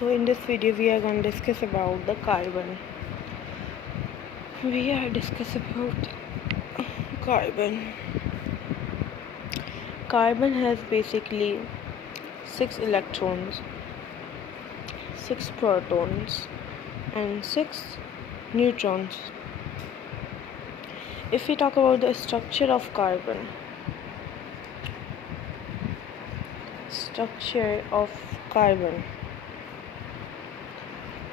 So in this video we are going to discuss about the carbon. We are discuss about carbon. Carbon has basically 6 electrons, 6 protons and 6 neutrons. If we talk about the structure of carbon,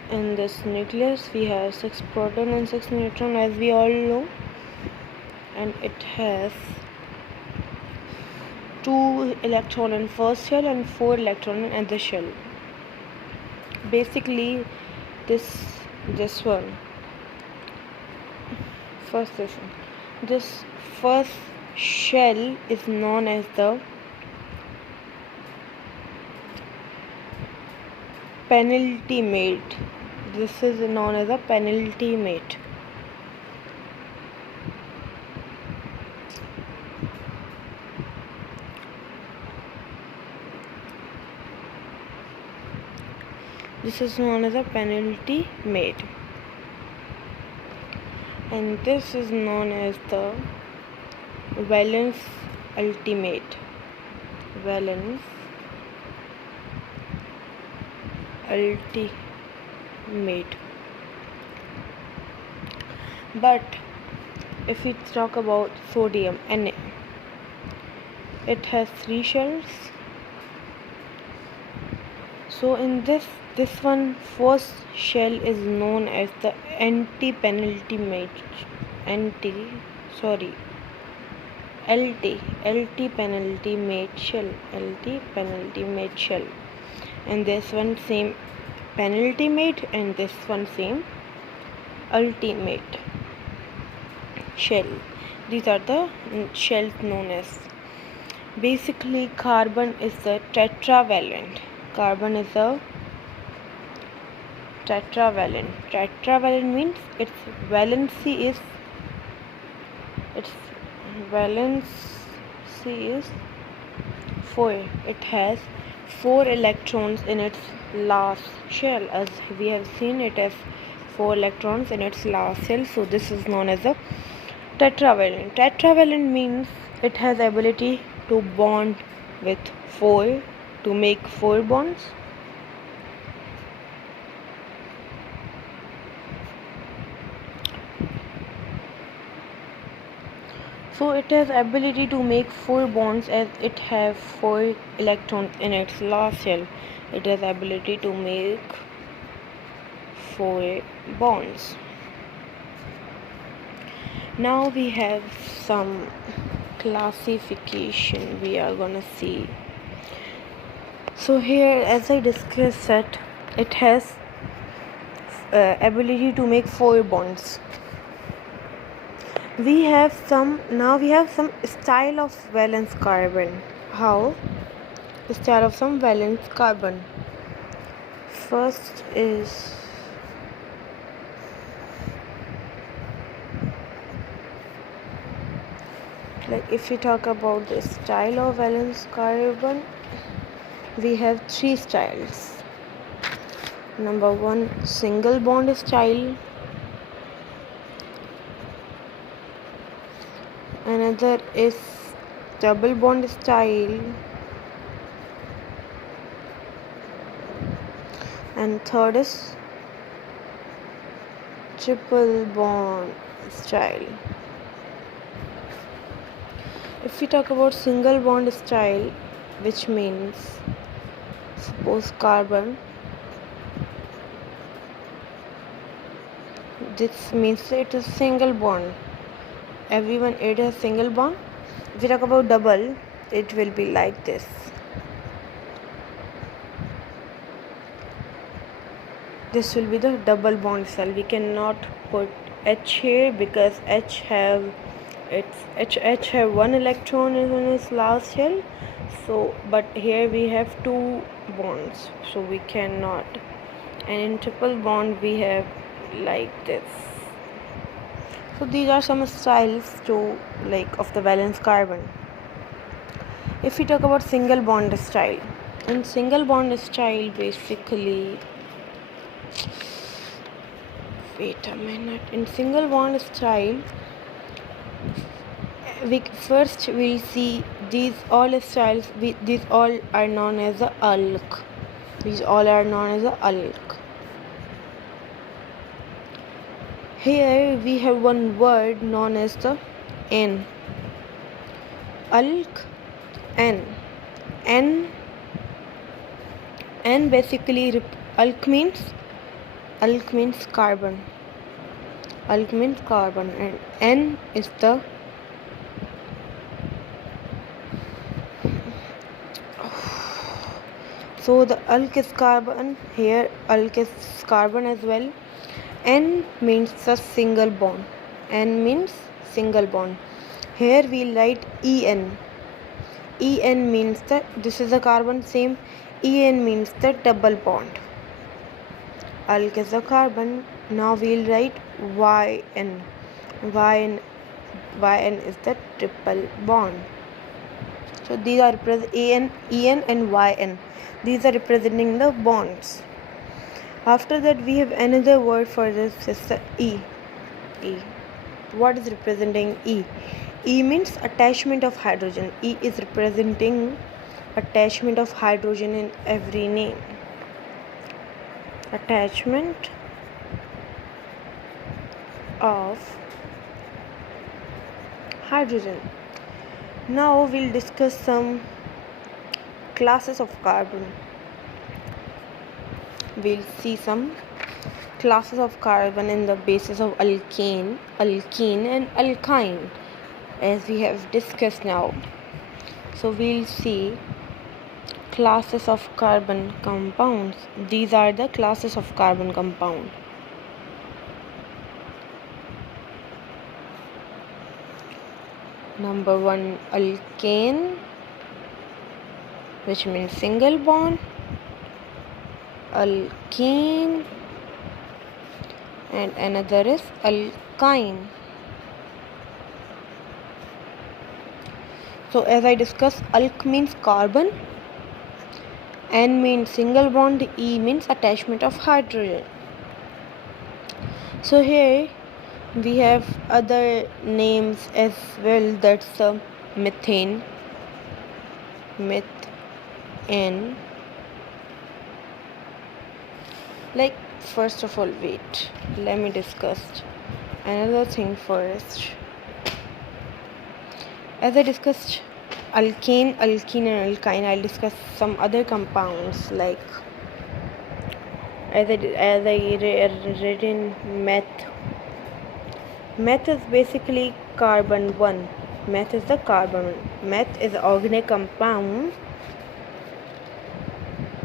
in this nucleus we have 6 proton and 6 neutron, as we all know, and it has 2 electron in first shell and 4 electron in other shell. Basically this first shell is known as the penultimate. This is known as a penultimate. This is known as a penultimate, and this is known as the valence ultimate. But if we talk about sodium, Na, it has 3 shells. So in this one, first shell is known as the LT penultimate shell, and this one same penultimate, and this one same ultimate shell. These are the shells known as. Basically carbon is the tetravalent. Tetravalent means its valency is 4. It has 4 electrons in its last shell. As we have seen, it has 4 electrons in its last shell. So this is known as a tetravalent. Tetravalent means it has ability to bond with 4, to make 4 bonds. So it has ability to make 4 bonds, as it has 4 electrons in its last shell. It has ability to make 4 bonds. Now we have some classification we are gonna see. So here, as I discussed, that it has ability to make 4 bonds. We have some style of valence carbon. How? Style of some valence carbon. First is if we talk about the style of valence carbon, we have 3 styles. Number 1, single bond style. Another is double bond style, and third is triple bond style. If we talk about single bond style, which means suppose carbon, this means it is single bond. Everyone, it has single bond. If we talk about double, it will be like this. This will be the double bond cell. We cannot put H here because H have 1 electron in its last shell. So, but here we have 2 bonds, so we cannot. And in triple bond we have like this. So these are some styles of the valence carbon. If we talk about single bond style, in single bond style, basically Wait a minute. In single bond style, first we'll see these all styles. These all are known as a alk. These all are known as a alk. Here we have one word known as the N. Alk, N. N basically alk means carbon. Alk means carbon, and N is the so the alk is carbon. Here alk is carbon as well. N means a single bond. N means single bond. Here we write En. En means that this is a carbon, same. En means the double bond. Alk is a carbon. Now we'll write Yn. Yn is the triple bond. So these are En and Yn. These are representing the bonds. After that we have another word for this, is the E. What is representing E? E means attachment of hydrogen. E is representing attachment of hydrogen in every name. Attachment of hydrogen. Now we'll discuss some classes of carbon. We'll see some classes of carbon in the basis of alkane, and alkyne, as we have discussed now. So we'll see classes of carbon compounds. These are the classes of carbon compound. Number 1, alkane, which means single bond. Alkene, and another is alkyne. So as I discussed, alk means carbon, N means single bond, E means attachment of hydrogen. So here we have other names as well. That's methane, like, first of all, wait, let me discuss another thing first. As I discussed alkane, and alkyne, I'll discuss some other compounds, like as I read in meth. Meth is basically carbon 1. Meth is the carbon 1. Meth is organic compound.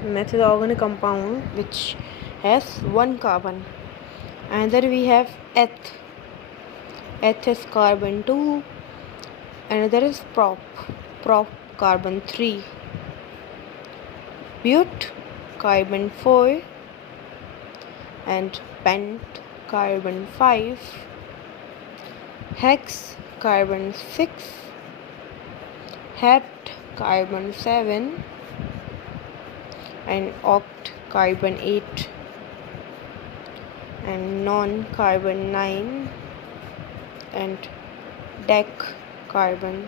Meth is organic compound which has 1 carbon. And then we have eth. Eth is carbon 2. Another is prop carbon 3. But carbon 4. And pent carbon 5. Hex carbon 6. Hept carbon 7. And oct carbon 8. And non-carbon 9, and dec carbon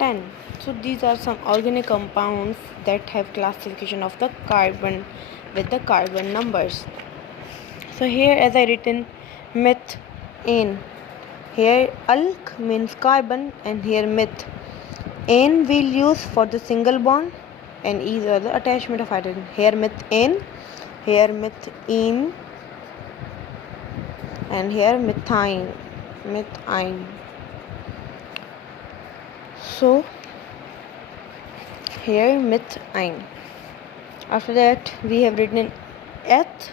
10. So these are some organic compounds that have classification of the carbon with the carbon numbers. So here, as I written, methane. Here alk means carbon, and here meth. N we'll use for the single bond, and E is the attachment of hydrogen. Here methane, here methane, and here methine. So here methine. After that we have written eth.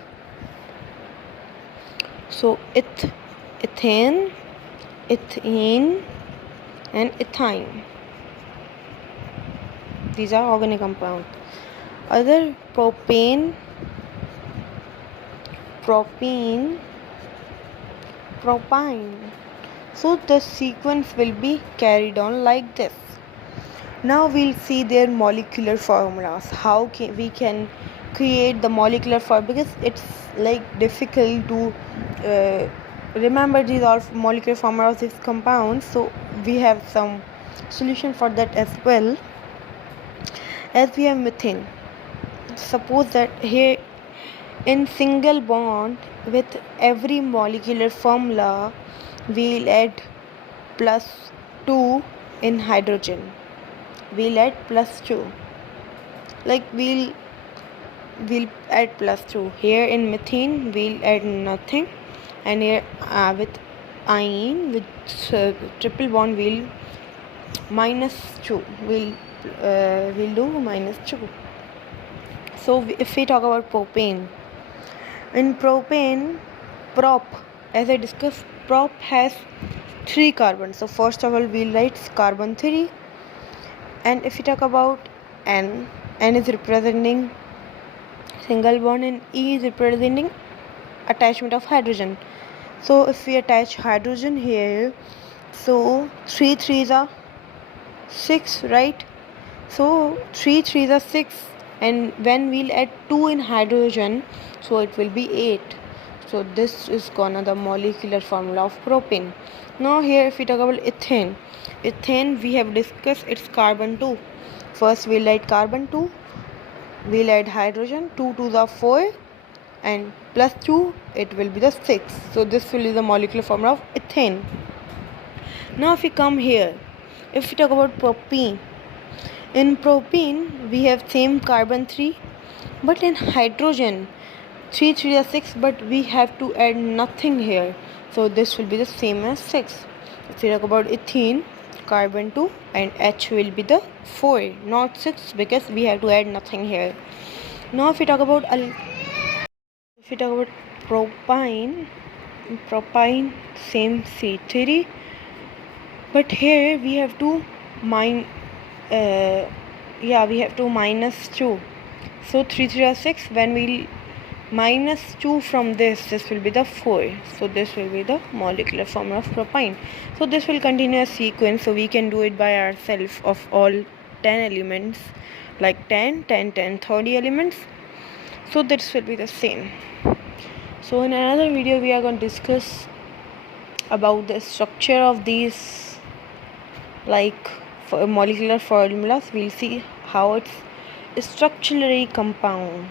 So ethane, ethene, and ethine. These are organic compounds. Other propane, propyne. So the sequence will be carried on like this. Now we'll see their molecular formulas. How we can create the molecular formula, because it's like difficult to remember these all molecular formula of these compounds. So we have some solution for that as well. As we have methane, suppose that here in single bond with every molecular formula we'll add plus 2 in hydrogen. We'll add plus 2, like we'll add plus 2. Here in methane we'll add nothing, and here with imine with triple bond we'll minus 2. We'll do minus 2. So if we talk about propane, in propane, prop, as I discussed, prop has 3 carbons. So first of all we'll write carbon 3, and if we talk about N is representing single bond and E is representing attachment of hydrogen. So if we attach hydrogen here, so 3 3s are 6, right? So 3 3s are 6, and when we'll add 2 in hydrogen, so it will be 8. So this is gonna the molecular formula of propane. Now here if we talk about ethane, we have discussed its carbon 2. First we'll add carbon 2, we'll add hydrogen, 2 2s are 4, and plus 2 it will be the 6. So this will be the molecular formula of ethane. Now if we come here, if we talk about propene, in propene we have same carbon 3, but in hydrogen 3 3 are 6, but we have to add nothing here, so this will be the same as 6. If we talk about ethene, carbon 2 and H will be the 4, not 6, because we have to add nothing here. Now if we talk about propine, same C3, but here we have to minus 2. So 3 3 are 6, when we'll minus 2 from this will be the 4. So this will be the molecular formula of propine. So this will continue a sequence, so we can do it by ourselves of all 10 elements, like 10 10 10 30 elements. So this will be the same. So in another video we are going to discuss about the structure of these like molecular formulas. We'll see how it's structurally compound.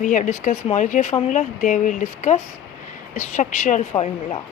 We have discussed molecular formula, they will discuss structural formula.